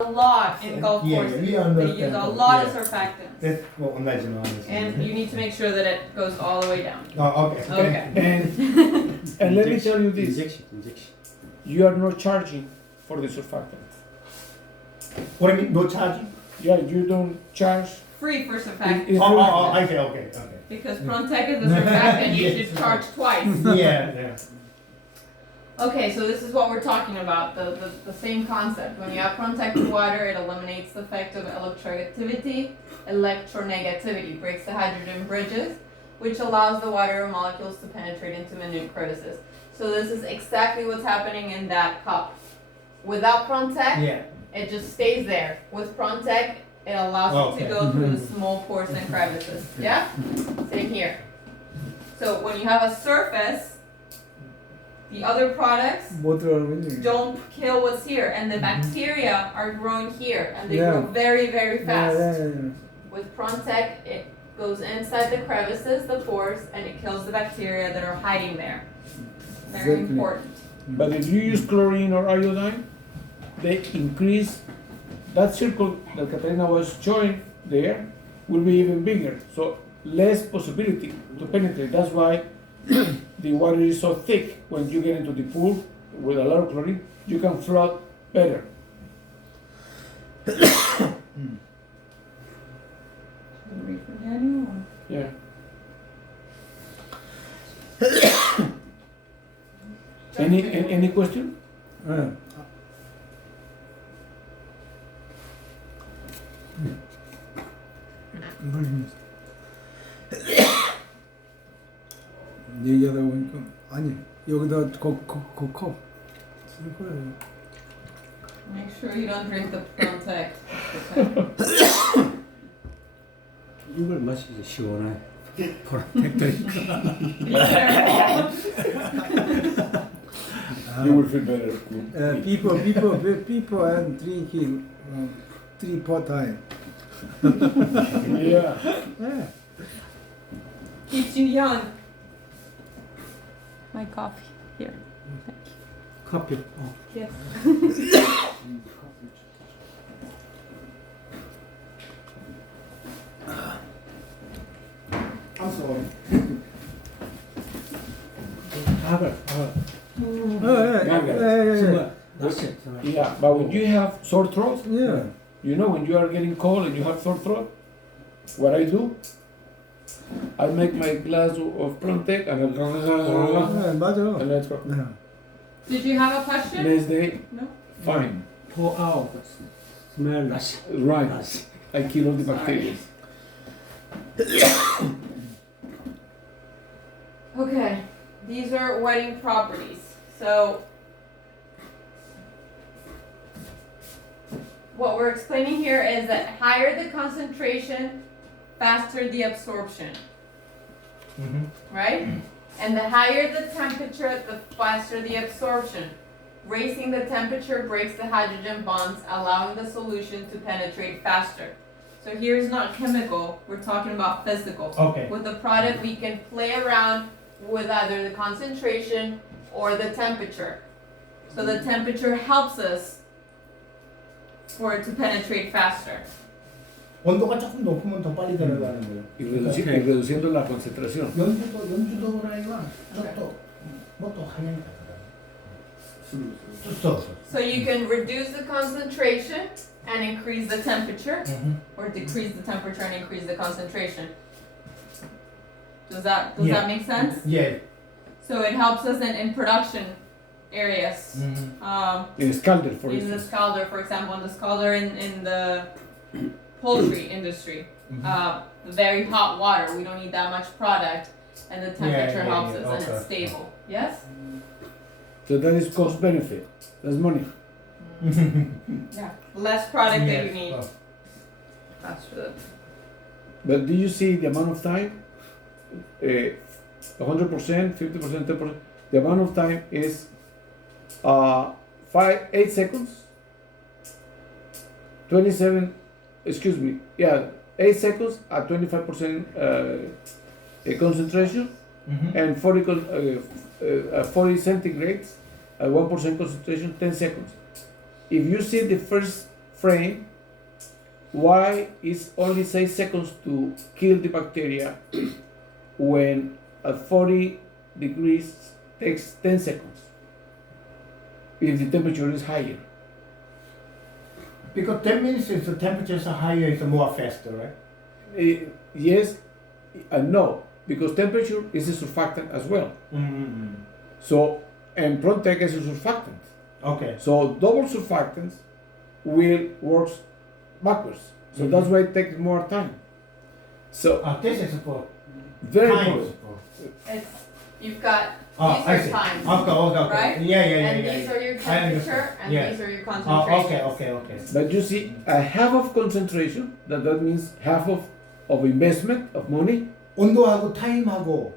a lot in golf Yeah, courses. we They understand use a that, lot of yeah. surfactants. That's what imagine And you need to make sure that it goes all the way down. Oh, okay. Okay. And let me tell you this, Injection. you are not charging for the surfactant. What do you mean, no charging? Yeah, you don't charge. Free for surfactant. It's I see, okay. Because Prontec is a surfactant, you should charge twice. Yeah. Okay, so this is what we're talking about, the same concept. When you have protected water, it eliminates the effect of electronegativity, breaks the hydrogen bridges, which allows the water molecules to penetrate into minute crevices. So this is exactly what's happening in that cup. Without Prontec, Yeah. it just stays there. With Prontec, it allows it Okay. to go through the small pores and crevices. Yeah? Same here. So when you have a surface, the other products don't kill what's here, and the bacteria are growing here, and they grow very, very fast. With Prontec, it goes inside the crevices, the pores, and it kills the bacteria that are hiding there. Very Exactly. important. But if you use chlorine or iodine, they increase that circle that Katarina was showing there will be even bigger. So less possibility to penetrate. That's why the water is so thick. When you get into the pool with a lot of chlorine, you can float better. Read from Daniel, or- Yeah. Any question? 얘기하다 보니까 아니 여기다 컵 쓸 거예요. Make sure you don't drink the Prontec. 이걸 마시지 시원해. 보라색도니까. You will feel better. People and drinking 3-4 times. Yeah. Keeps you young. My coffee. Here. 커피. Yes. I'm sorry. Yeah, but when you have sore throat, Yeah. you know when you are getting cold and you have sore throat, what I do, I make my glass of Prontec and 맞아. and let's go. Did you have a question? Next day, No. fine. Pour out. Smell nice. Right. Nice. I kill all the bacteria. Okay, these are wetting properties. So, what we're explaining here is that higher the concentration, faster the absorption, right? And the higher the temperature, the faster the absorption. Raising the temperature breaks the hydrogen bonds, allowing the solution to penetrate faster. So here's not chemical, we're talking about physical. Okay. With the product, we can play around with either the concentration or the temperature. So the temperature helps us for it to penetrate faster. 온도가 조금 높으면 더 빨리 들어가는 거예요. Y reduciendo la concentración. 연주도 그라이가 뭐또 하냐니까. So you can reduce the concentration and increase the temperature, or decrease the temperature and increase the concentration. Does that make sense? Yeah. So it helps us in production areas. In Scalder, for In the instance. scalder, for example, in the scalder in the poultry industry, very hot water, we don't need that much product, and the temperature helps us, and it's stable. Yes? So that is cost benefit. That's money. Yeah. Less product that you need. Faster the But do you see the amount of time? 100%, 50%, 10%. The amount of time is 8 seconds. 27, excuse me, yeah, 8 seconds at 25% concentration and 40 centigrades at 1% concentration, 10 seconds. If you see the first frame why it's only 6 seconds to kill the bacteria when at 40 degrees takes 10 seconds if the temperature is higher. Because 10 minutes is the temperature is higher, it's more faster, right? Yes and no, because temperature is a surfactant as well. Mm-hmm. So, and Protect is a surfactant. Okay. So double surfactants will work backwards. So Mhm. that's why it takes more time. So This is for very times. good. It's, you've got, Oh, these I are see. times. Okay. Right? Yeah. And these are your I temperature, understand. and Yeah. these are your Oh, concentrations. okay. But you see, a half of concentration, that means half of investment of money. 온도하고 타임하고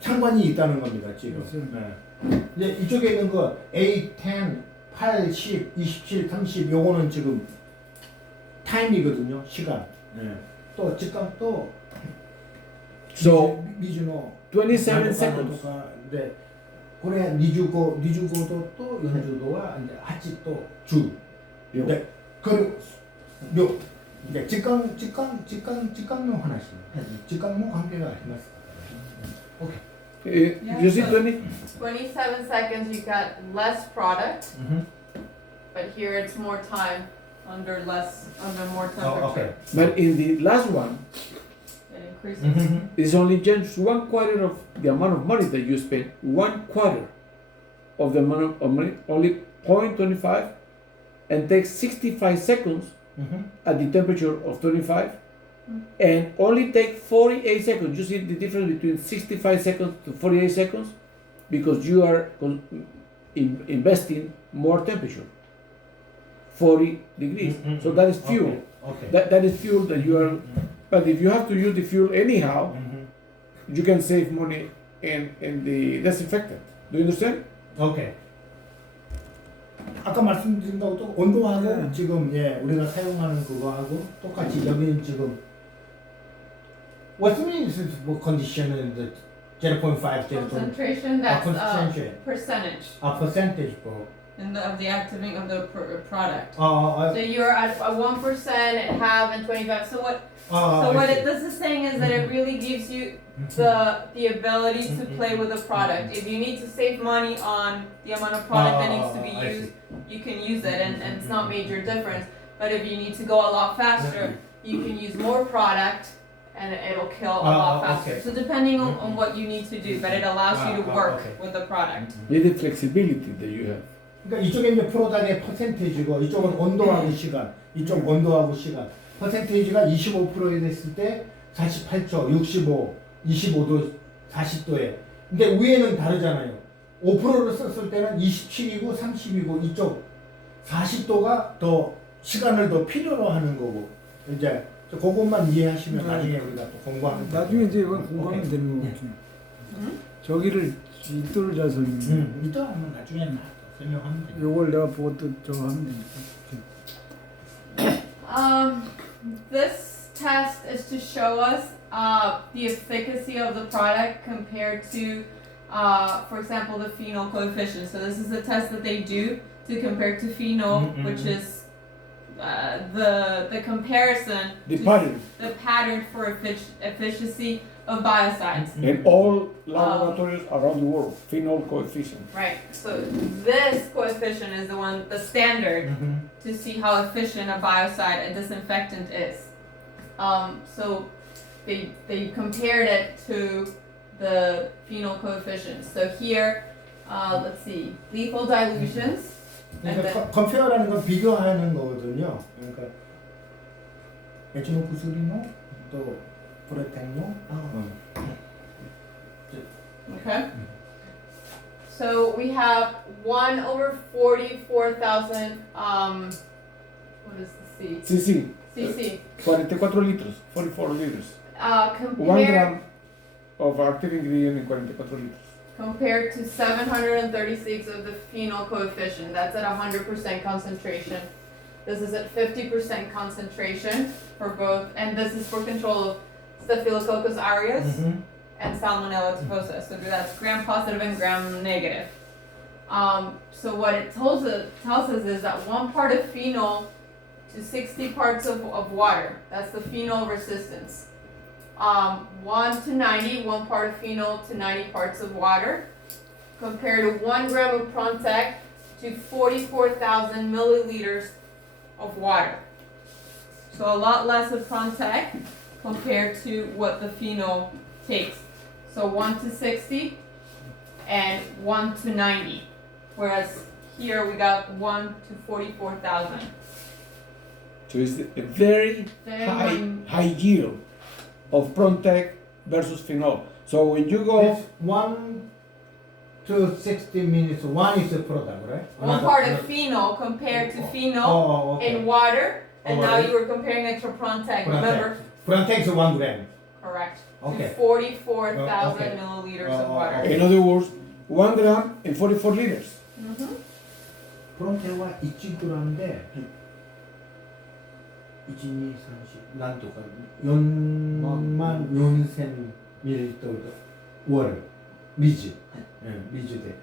상관이 있다는 겁니다, 지금. 그렇죠. 네. 이제 이쪽에 있는 거 8, 10, 8, 10, 27, 30 요거는 지금 타임이거든요, 시간. 네. 또 직감 또 So 미주노 27 seconds. 네. 그래 니주고도 또 연주도와 이제 하치 또 주. 네. 그 요. 네. 직감용 하나씩. 직감용 관계가 있습니다. 오케이. You see 20? 27 seconds, you got less product, Mhm. but here it's more time under more temperature. Oh, okay. But in the last one, It increases. Mhm. it's only just 1/4 of the amount of money that you spend. 1/4 of the amount of money, only 0.25, and takes 65 seconds Mhm. at the temperature of 25, and only take 48 seconds. You see the difference between 65 seconds to 48 seconds, because you are investing more temperature, 40 degrees. Mhm. So that is fuel. Okay. That is fuel that you are. But if you have to use the fuel anyhow, Mhm. you can save money in the disinfectant. Do you understand? 오케이. 아까 말씀드린 것도 온도하고 네. 지금 우리가 사용하는 그거하고 똑같이 여기는 지금 What means 뭐 condition은 0.5, 0.5 Concentration, that's concentration. percentage percentage 뭐 of the activing of the product. 아, So you're at 1%, and half, and 25. So what? 아, So what I see. this is saying is that it really gives you the ability to play with the product. If you need to save money on the amount of product that needs to be I used, see. you can use it, and it's not major difference. But if you need to go a lot faster, you can use more product, and it'll kill a lot faster. okay. So depending on what you need to do, but it allows you to work okay. with the product. With the flexibility that you have. 그러니까 이쪽에 이제 프로덕의 퍼센테이지고 이쪽은 온도하고 시간, 이쪽 온도하고 시간. 퍼센테이지가 25%에 됐을 때 48초, 65, 25도, 40도에. 근데 위에는 다르잖아요. 5%를 썼을 때는 27이고 30이고 이쪽 40도가 더 시간을 더 필요로 하는 거고. 이제 그것만 이해하시면 네. 나중에 우리가 또 공부하면 나중에 이제 이건 오케이. 공부하면 되는 네. 거거든요. 저기를 이또를 잘 설명. 이따 하면 나중에 설명하면 돼요. 요걸 내가 보고 또 저거 하면 되니까. This test is to show us the efficacy of the product compared to, for example, the phenol coefficient. So this is a test that they do to compare to phenol, Mhm, which mhm. is the comparison, The to pattern. the pattern for efficiency of biocides. In all laboratories around the world, phenol coefficient. Right. So this coefficient is the one, the standard to see how efficient a biocide, a disinfectant is. So they compared it to the phenol coefficient. So here, let's see, lethal dilutions. And 그러니까 then, 컴페어라는 건 비교하는 거거든요. 그러니까 에치노프수리노 또 프로텍노. okay. So we have 1/44,000. What is the C? CC, CC. 44 liters, 44 liters. 1 Compared gram of active ingredient in 44 liters. compared to 736 of the phenol coefficient. That's at 100% concentration. This is at 50% concentration for both, and this is for control of Staphylococcus aureus and Salmonella typhosa. So that's gram positive and gram negative. So what it tells us is that 1 part of phenol to 60 parts of water. That's the phenol resistance. 1 to 90, 1 part of phenol to 90 parts of water. Compared to 1 gram of Prontec to 44,000 milliliters of water. So a lot less of Prontec compared to what the phenol takes. So 1 to 60 and 1 to 90. Whereas here we got 1 to 44,000. So it's a very high yield of Prontec versus phenol. So when you go, This 1 to 60 minutes, one is a product, right? One part of phenol compared to phenol Oh, okay. in water, and now Alright. you were comparing it to Prontec. Remember? Prontec is 1 gram. Correct. Okay. To 44,000 Okay. milliliters Oh, of water. in other words, 1 gram and 44 liters. 프론테와 이찌도라는데 1, 2, 3, 4 난도가 연만 연센 밀리터 월 미즈 미즈데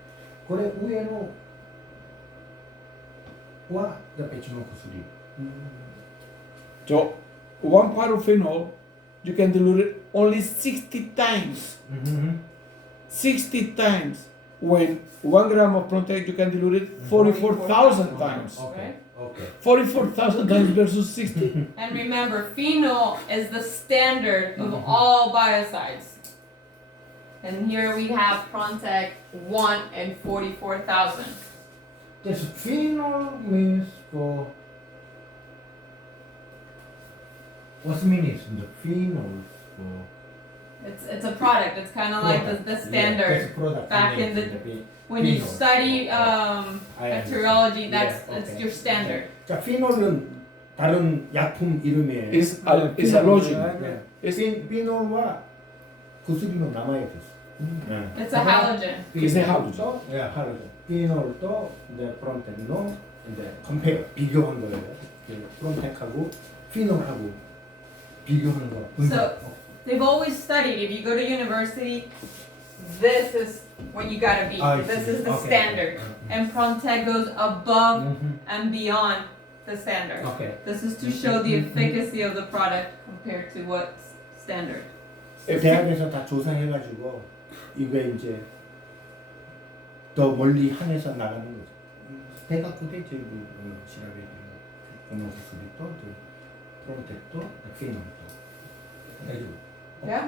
그래 우에노 와 옆에 주는 구슬이 So 1 part of phenol, you can dilute it only 60 times. 60 times. When 1 gram of Prontec, you can dilute it 44,000 times. 오케이 오케이 44,000 times versus 60. And remember, phenol is the standard of all biocides. And here we have Prontec 1 and 44,000. This phenol means for what's the meaning of the phenol for It's a product. It's kind of like the standard. that's product back in the- When you phenol. study I bacteriology, understand. that's Yeah, okay. your standard. 자, 피놀은 다른 약품 이름이에요. It's a lotion. 네. It's, 피놀과 구슬이는 남아야 됐어. It's a halogen. It's a halogen. 또, 예, 할로겐. 피놀도 이제 프론텍로 이제 컴페어 비교한 거예요. 프론텍하고 피놀하고 비교한 거. So- They've always studied, if you go to university, this is what you gotta be. I This see. is the Okay. standard. And Prontec goes above Mhm. and beyond the standard. Okay. This is to show the efficacy of the product compared to what's standard. 대학에서 다 조사해가지고 이게 이제 더 멀리 향해서 나가는 거죠. 대각 후대 제일 시라베 공용 구슬이 또 프론텍도 피놀도 해가지고. Yeah?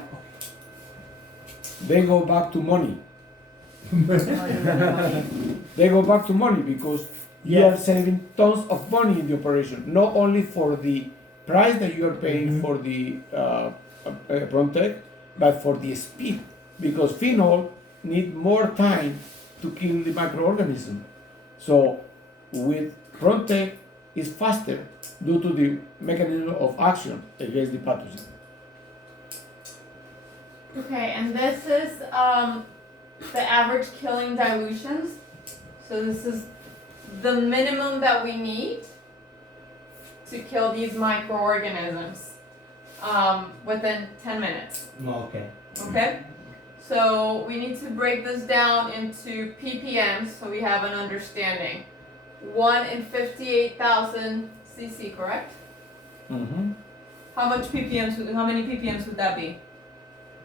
they go back to money. They go back to money because you are saving tons of money in the operation, not only for the price that you are paying for the Prontec, but for the speed, because phenol need more time to kill the microorganism. So with Prontec is faster due to the mechanism of action against the pathogen. Okay, and this is the average killing dilutions. So this is the minimum that we need to kill these microorganisms within 10 minutes. 오케이. Okay? So we need to break this down into ppms so we have an understanding. 1 in 58,000 cc, correct? Mm-hmm. How much ppms? How many ppms would that be?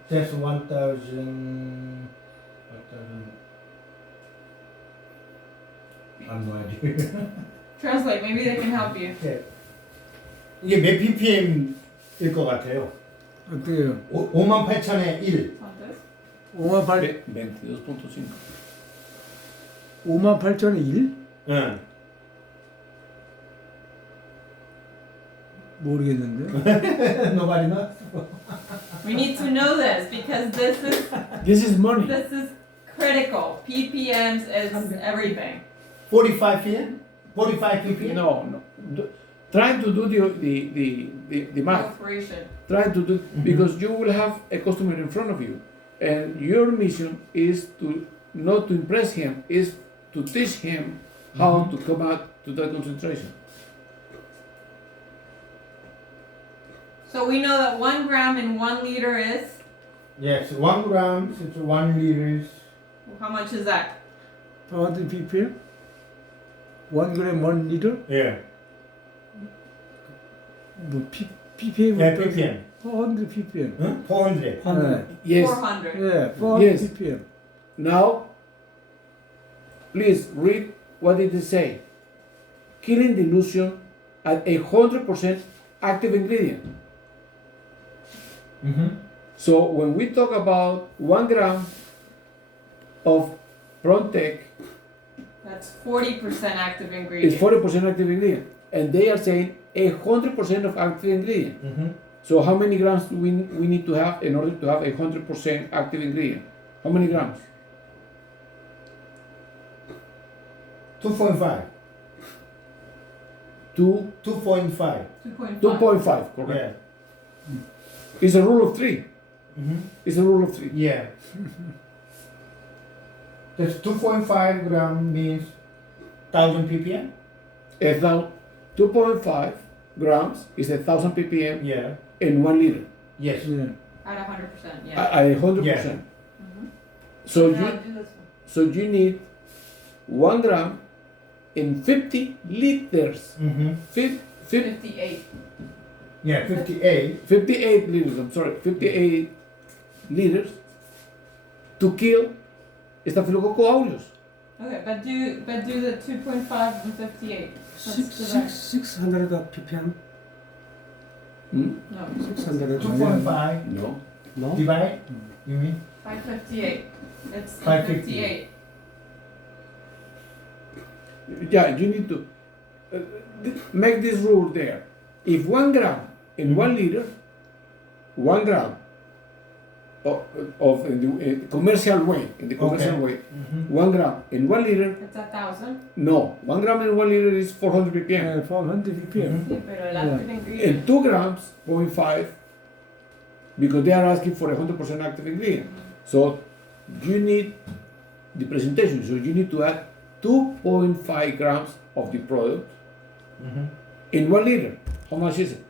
That's 1,000. I'm no idea. Translate. Maybe they can help you. 네. 이게 몇 ppm일 것 같아요? 어때요? 58,000에 1. 58, 22.5. 58,000에 1? 응. 모르겠는데. Nobody knows. We need to know this because This is money. this is critical. ppms is everything. 45 pm? 45 ppm? No. Trying to do the math. Operation. Trying to do because you will have a customer in front of you, and your mission is to not to impress him, is to teach him how to come out to that concentration. So we know that 1 gram in 1 liter is, Yes, 1 gram is 1 liters. how much is that? 100 ppm? 1 gram 1 liter? 예. 뭐 ppm 네, ppm. 400 ppm. 응? 400. Yes. 400. 예, 400 Yes. ppm. Now, please read what did it say. Killing dilution at 100% active ingredient. So when we talk about 1 gram of Prontec, That's 40% active ingredient. it's 40% active ingredient, and they are saying 100% of active ingredient. So how many grams do we need to have in order to have 100% active ingredient? How many grams? 2.5. 2.5. 2.5. 2.5, correct. Yeah. It's a rule of 3. Mm-hmm. It's a rule of 3. Yeah. That's 2.5 gram means 1000 ppm? 2.5 grams is 1,000 ppm Yeah. in 1 liter Yes. 예. At 100%, yeah. at 100%. Yeah. So Now you do this one. so you need 1 gram in 50 liters. Mm-hmm. 58. Yeah, 58. 58 liters. I'm sorry, 58 liters to kill Staphylococcus aureus. Okay, but do the 2.5 and 58. Let's divide. 600 ppm. Hmm? No, 600. 2.5 No. No. divide? You mean? 558. It's 558. 58. Yeah, you need to make this rule there. If 1 gram in 1 liter, 1 gram of in the commercial way, Okay. way, Mm-hmm. 1 gram in 1 liter, It's 1,000. no, 1 gram in 1 liter is 400 ppm. 예, 400 ppm. Sí, pero el active ingredient. And 2 grams, 0.5, because they are asking for 100% active ingredient. So you need the presentation, so you need to add 2.5 grams of the product Mm-hmm. in 1 liter. How much is it?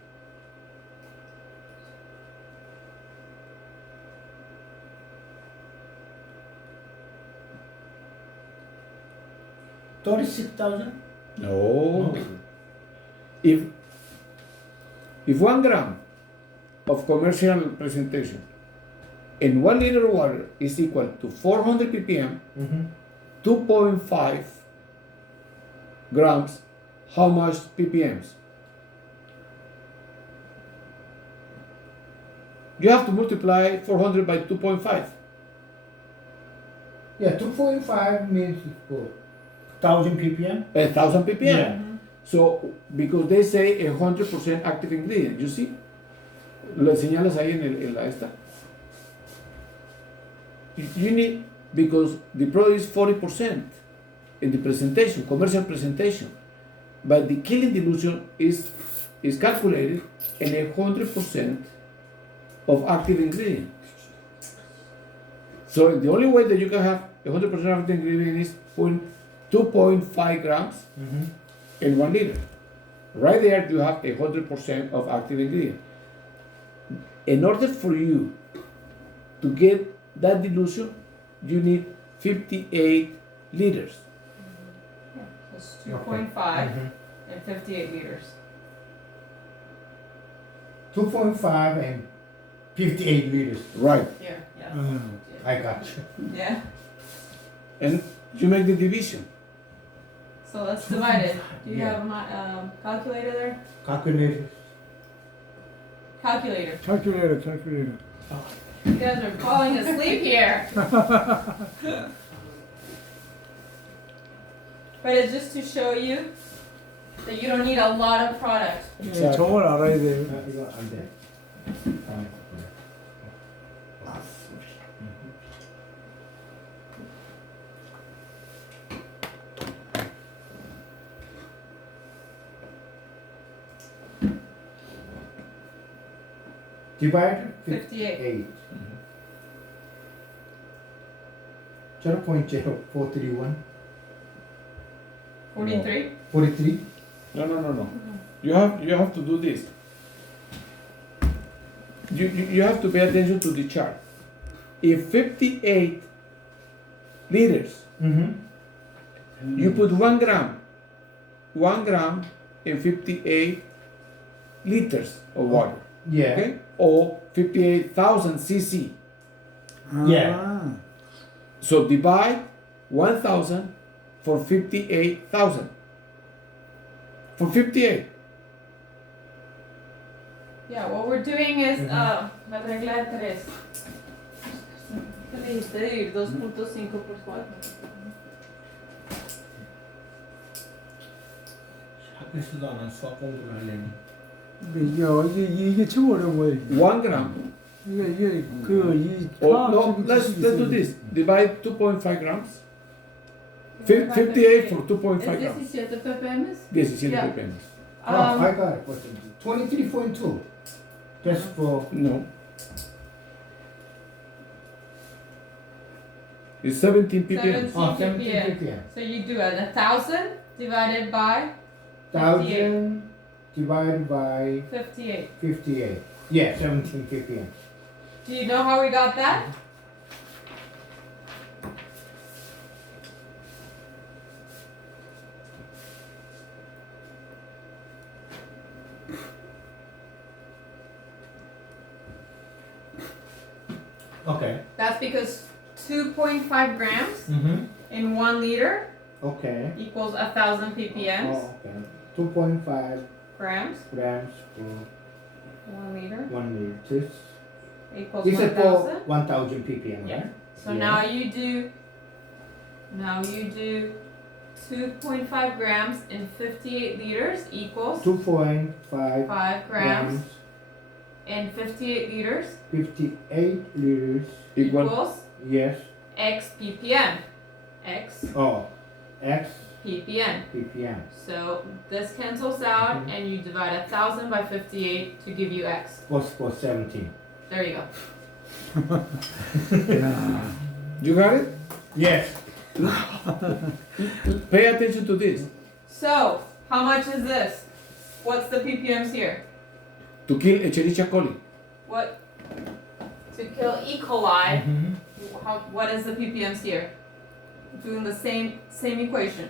$36,000? No. If 1 gram of commercial presentation in 1 liter of water is equal to 400 ppm, Mm-hmm. 2.5 grams, how much ppms? You have to multiply 400 by 2.5. Yeah, 2.5 means 1000 ppm. 1,000 ppm. Yeah. So, because they say 100% active ingredient, you see? Lo señalas ahí en la esta. You need, because the product is 40% in the presentation, commercial presentation, but the killing dilution is calculated in 100% of active ingredient. So the only way that you can have 100% active ingredient is 2.5 grams Mm-hmm. in 1 liter. Right there you have 100% of active ingredient. In order for you to get that dilution, you need 58 liters. It's 2.5 Mm-hmm. and 58 liters. 2.5 and 58 liters. Right. Here, yeah. 아, I got you. Yeah. And you make the division. So let's divide it. Do you Yeah. have my calculator there? Calculated. Calculator. calculator. You guys are falling asleep here. But it's just to show you that you don't need a lot of product. 예, 저걸 알아야 돼요. 이거 안 돼. Divide 58. 0.0431. 43? 43. No. You have to do this. You have to pay attention to the chart. If 58 liters, Mm-hmm. you put 1 gram in 58 liters of water, Yeah. okay, or 58,000 cc. Yeah. So divide 1,000 for 58,000. For 58. Yeah, what we're doing is, la regla de tres. ¿Qué le dijiste de dividir 2.5 por 4? 학교에서도 안 한 수학 공부를 하려니. 근데 이게 참 어려운 거예요. 1 gram. 이게 그이 Or no, let's do this. Divide 2.5 grams. 58 for 2.5 ¿Es grams. 17 ppm? 17 Yeah. ppm. I got it. 23.2. That's for No. It's 17 ppm. 17 ppm. So you do it 1,000 divided by 1,000 divided by 58. 58. Yeah, 17 ppm. Do you know how we got that? Okay. That's because 2.5 grams Mm-hmm. in 1 liter Okay. equals 1,000 ppm. Oh, okay. 2.5 Grams, grams for 1 liter 1 liter. equals This is for 1,000. 1,000 ppm, Yeah. right? So Yeah. now you do 2.5 grams in 58 liters equals 2.5 5 grams in 58 liters 58 liters. Equal. equals Yes. X ppm. X Oh, X ppm. ppm. So this cancels out and you divide 1,000 by 58 to give you X. For 17. There you go. You got it? Yes. Pay attention to this. So how much is this? What's the ppms here? To kill Escherichia coli. What? To kill E. coli, Mhm. what is the ppms here? Doing the same equation.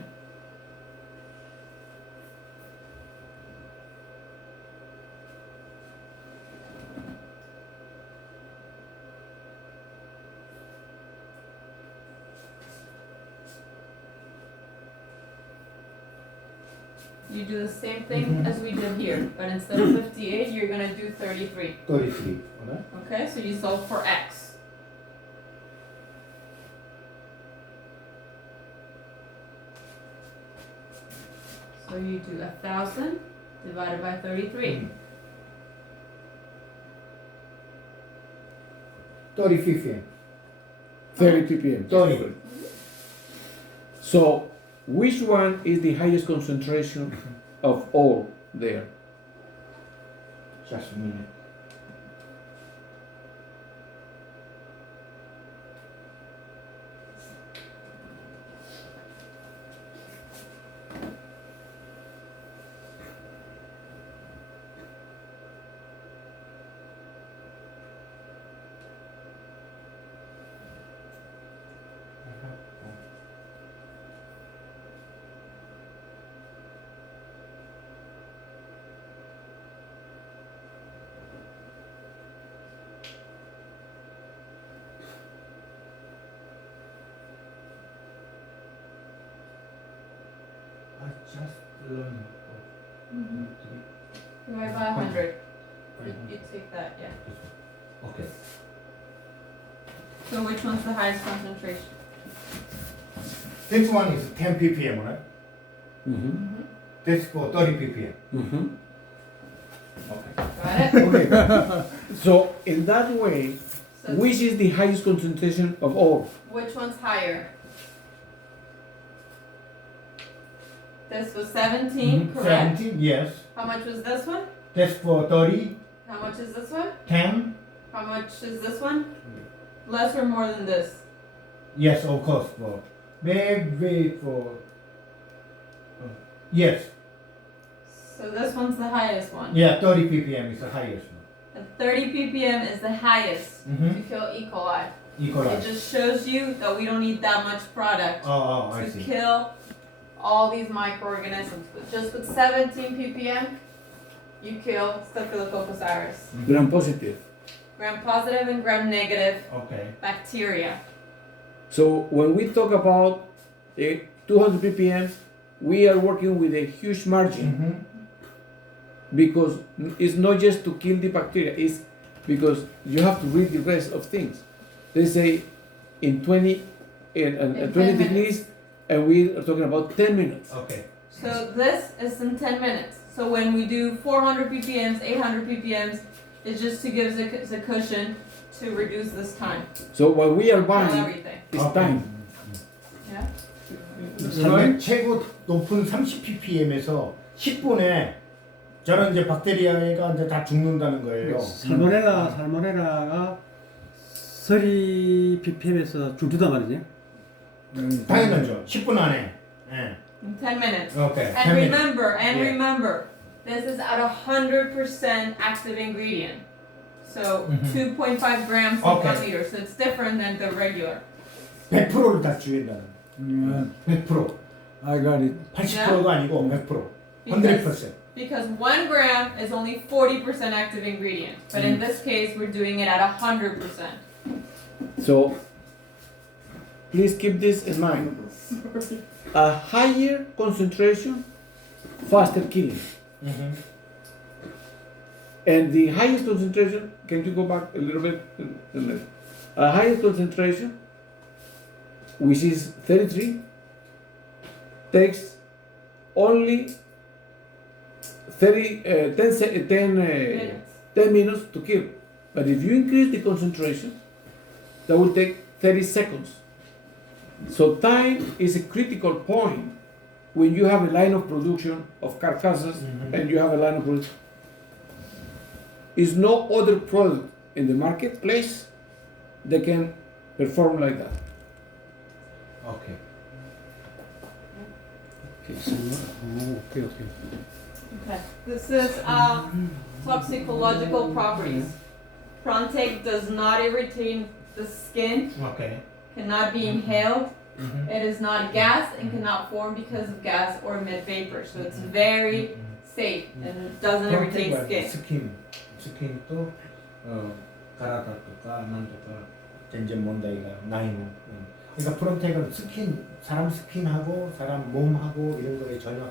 You do the same thing as we did here, but instead of 58, you're gonna do 33. 33. Okay. Okay, so you solve for X. So you do 1,000 divided by 33. 30 ppm. 30 ppm. 30. So, which one is the highest concentration of all there? Just a minute. I just learned. Divided by 100. You take that, yeah. Okay. So which one's the highest concentration? This one is 10 ppm, right? Mm-hmm. This for 30 ppm. Mm-hmm. Okay. Got it? Okay. So, in that way, So which is the highest concentration of all? which one's higher? This was 17, correct? 17, yes. How much was this one? That's for 30, How much is this one? 10. How much is this one? Less or more than this? Yes, of course. For maybe for yes. So this one's the highest one. Yeah, 30 ppm is the highest one. And 30 ppm is the highest Mm-hmm. to kill E. coli. It Equalize. just shows you that we don't need that much product Oh, I to see. kill all these microorganisms. But just with 17 ppm, you kill Staphylococcus aureus. gram positive. Gram-positive and gram-negative Okay. bacteria. So when we talk about 200 ppm, we are working with a huge margin Mm-hmm. because it's not just to kill the bacteria, it's because you have to read the rest of things. They say in 20 In 20 10 degrees, and we are talking about 10 minutes. Okay. So this is in 10 minutes. So when we do 400 ppms, 800 ppms, it's just to give the cushion to reduce this time. So what we are Kill buying everything. is Okay. time. Yeah. 삶의 최고 높은 30ppm에서 10분에 저런 이제 박테리아가 이제 다 죽는다는 거예요. 살모넬라가 30 ppm에서 죽는단 말이지. 당연하죠. 10분 안에. 예. In 10 minutes. 오케이. And remember, Yeah. remember, this is at 100% active ingredient. So Mhm. 2.5 grams in Okay. 1 liter. So it's different than the regular. 100%를 다 죽인다는. Yeah, 100%. I got it. 80%가 아니고 100%. Because, 100%. because 1 gram is only 40% active ingredient. But in this case, we're doing it at 100%. So please keep this in mind. A higher concentration, faster killing. Mhm. And the highest concentration, can you go back a little bit? A higher concentration, which is 33, takes only 10 minutes to kill. But if you increase the concentration, that will take 30 seconds. So time is a critical point when you have a line of production of carcasses and you have a line of production. Is no other product in the marketplace that can perform like that. 오케이. 오케이. Okay. This is toxicological properties. Frontic does not irritate the skin, 오케이. cannot be inhaled. Mhm. It is not a gas and cannot form because of gas or emit vapor. So it's very safe and it doesn't irritate skin. 스킨도 가라다토까 난도까 젠젠 몬다이가 나이노. 그러니까 프론텍은 스킨 사람 스킨하고 사람 몸하고 이런 거에 전혀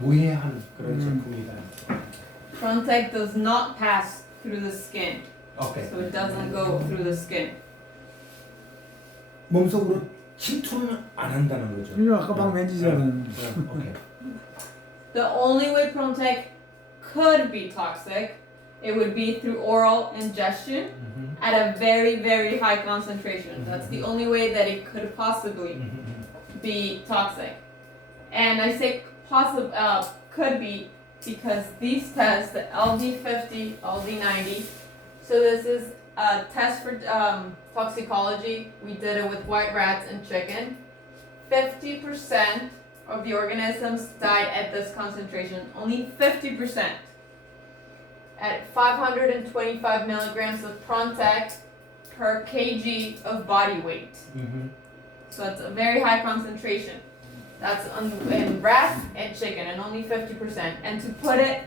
무해한 그런 제품이다. Frontic does not pass through the skin. 오케이. So it doesn't go through the skin. 몸속으로 침투는 안 한다는 거죠. 이거 아까 막 만지잖아. 오케이. The only way Frontic could be toxic, it would be through oral ingestion at a very, very high concentration. That's the only way that it could possibly be toxic. And I say could be because these tests, the LD50, LD90, so this is a test for toxicology. We did it with white rats and chicken. 50% of the organisms died at this concentration. Only 50%. At 525 milligrams of Prontec per kg of body weight. So it's a very high concentration. That's in rats and chicken, and only 50%. And to put it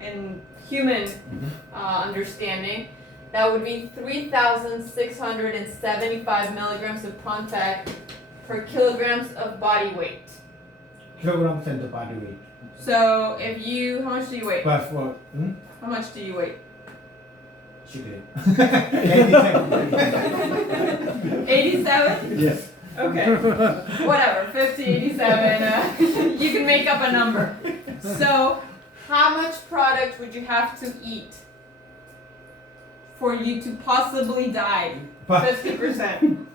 in human understanding, that would be 3,675 milligrams of Prontec per kilograms of body weight. 킬로그램 센터 body weight. So if you, how much do you weigh? But for How much do you weigh? 지금 87? Yes. Okay. Whatever, 50, 87, you can make up a number. So, how much product would you have to eat for you to possibly die? 50%.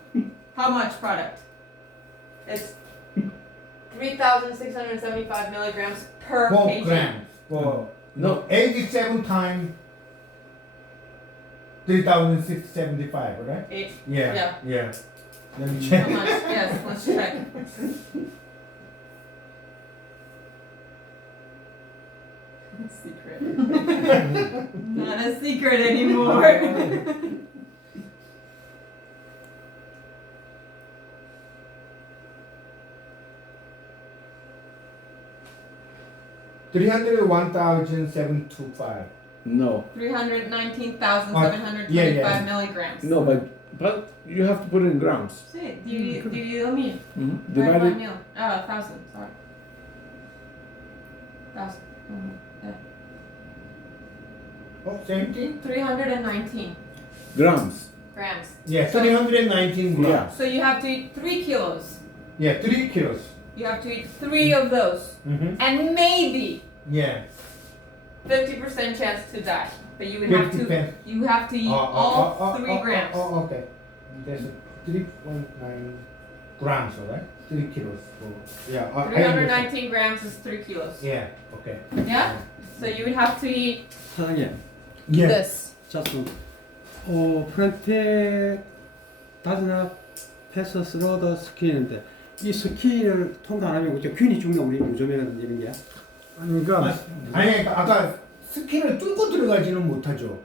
How much product? It's 3,675 milligrams per 4 kg. grams. For No. 87 times 3,675, right? Yeah. Yeah. Let me How check. much? Yes, let's check. Secret. Not a secret anymore. 301,725. No, 319,725 yeah. milligrams. no, but you have to put it in grams. Sí, dividido mil. Mm-hmm. Divided by Divided. mil. 1,000, sorry. 1,000. Yeah. Oh, same thing? 319 Grams. grams. Yeah, 319 grams. Yeah. So you have to eat 3 kilos. Yeah, 3 kilos. You have to eat 3 of those. Mm-hmm. And maybe Yeah. 50% chance to die. But you would have to 50%. you have to eat all 3 grams. Oh, okay. That's 3.9 grams, alright? 3 kilos. So, yeah. I understand. 319 grams is 3 kilos. Yeah, okay. Yeah? So you would have to eat 사장님, Yeah. this. 자슨 프렌텍 다즈나 패스 스로더 스키인데 이 스키를 통과 안 하면 그저 균이 죽는 우리 요즘에는 이런 게 그러니까 아니, 그러니까 아까 스킨을 뚫고 들어가지는 못하죠.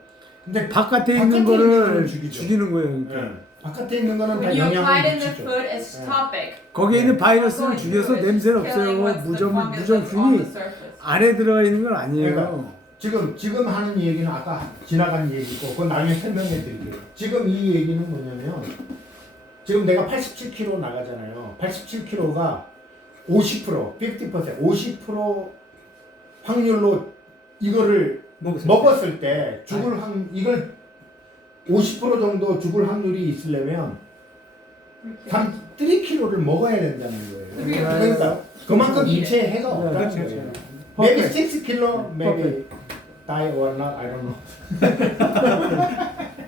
근데 바깥에 바깥에 있는 있는 거를 거는 죽이죠. 죽이는 거예요. 그러니까. 네. 바깥에 있는 거는 다 When you apply it 영향을 in the 미치죠. food, it's topic. 거기에 있는 바이러스를 Going through 죽여서 it, 냄새를 it's killing 없애고 what's the fungus that's on 무정균이 the surface. 안에 들어가 있는 건 아니에요. 그러니까 지금 하는 얘기는 아까 지나간 얘기고 그건 나중에 설명해 드릴게요. 지금 이 얘기는 뭐냐면 지금 내가 87kg 나가잖아요. 87kg가 50%, 50% 확률로 이거를 먹었을 때 죽을 이걸 50% 정도 죽을 확률이 있으려면 3kg를 먹어야 된다는 거예요. 그러니까 그만큼 인체에 해가 없다는 그렇죠. 거예요. Maybe 6kg, maybe die or not, I don't know.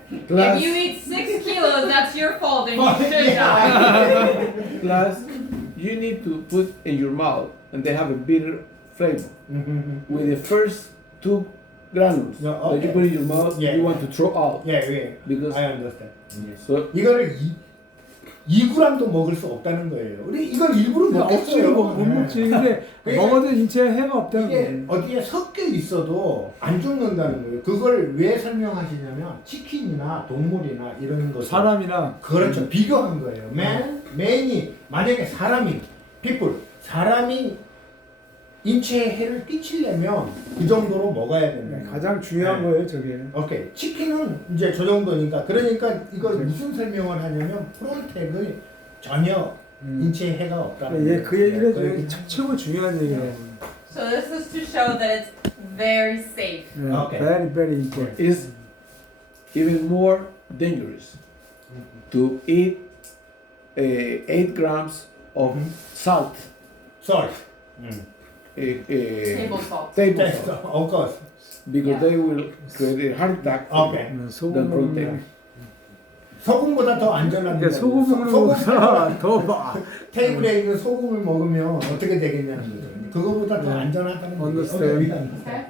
If you eat 6 kilos, that's your fault and you should die. Plus, you need to put in your mouth, and they have a bitter flavor. With the first 2 granules Yeah, that you okay. put in your mouth, Yeah. you want to throw out Yeah, because I understand. so 이거를 2g도 먹을 수 없다는 거예요. 우리 이걸 일부러 억지로 먹겠어요. 못 먹지. 근데 그러니까 먹어도 인체에 해가 없다는 이게 거예요. 어디에 섞여 있어도 안 죽는다는 거예요. 그걸 왜 설명하시냐면 치킨이나 동물이나 이런 것 사람이나 그렇죠. 비교한 거예요. 맨이 만약에 사람이 인체에 해를 끼치려면 그 정도로 먹어야 된다. 가장 중요한 네. 거예요, 저게. 오케이. 치킨은 이제 저 정도니까. 그러니까 이거 그렇죠. 무슨 설명을 하냐면 프론텍의 전혀 인체에 해가 없다는 예, 그 얘기를 그 해줘요. 얘기. 최고 중요한 얘기예요. So this is to show that it's very safe. 네, 오케이. very, very important. it's even more dangerous to eat 8 grams of salt, Salt. Table salt. table That's salt, of course. because they will create a heart attack. 오케이. 소금 than 먹는 protein. 소금보다 더 안전한 그러니까 소금 먹는 거보다 더 막. 테이블에 있는 소금을 먹으면 어떻게 되겠냐는 거죠. 그거보다 더 안전하다는 거죠. Understand. Okay.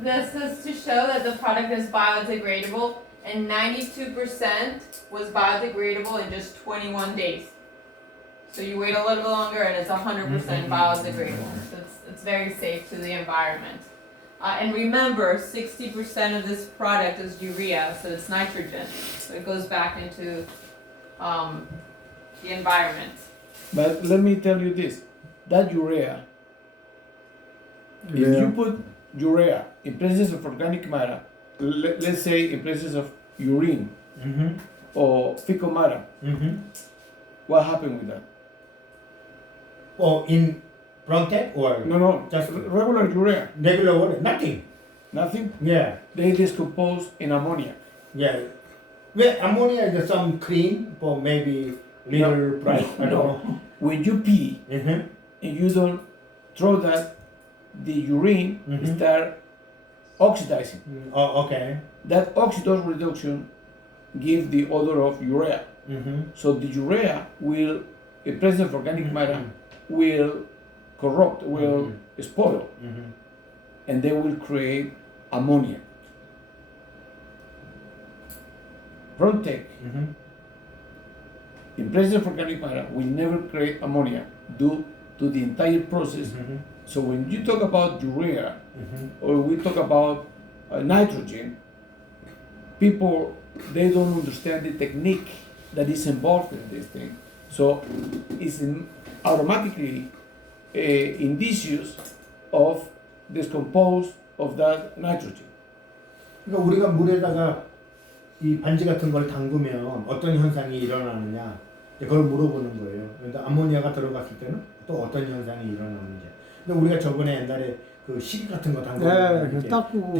This is to show that the product is biodegradable, and 92% was biodegradable in just 21 days. So you wait a little longer, and it's 100% biodegradable. So it's very safe to the environment. And remember, 60% of this product is urea, so it's nitrogen. So it goes back into the environment. But let me tell you this: that urea, if you put urea in places of organic matter, let's say in places of urine or fecal matter, what happened with that? Or in Frontec or No, Just- regular urea, regular water? Nothing. nothing. Yeah. They decompose in ammonia. Yeah. Well, ammonia is some cream for maybe little price. I don't know. When you pee Mhm. and you don't throw that, the urine Mhm. start oxidizing. Oh, okay. That oxidose reduction gives the odor of urea. So the urea will, in presence of organic matter, will corrupt, will spoil, and they will create ammonia. Frontec, in presence of organic matter, will never create ammonia due to the entire process. So when you talk about urea or we talk about nitrogen, people, they don't understand the technique that is involved in this thing. So it's automatically indices of decompose of that nitrogen. 그러니까 우리가 물에다가 이 반지 같은 걸 담그면 어떤 현상이 일어나느냐 그걸 물어보는 거예요. 그런데 암모니아가 들어갔을 때는 또 어떤 현상이 일어나는지. 근데 우리가 저번에 옛날에 그 시계 같은 거 담그면 네, 딱 보고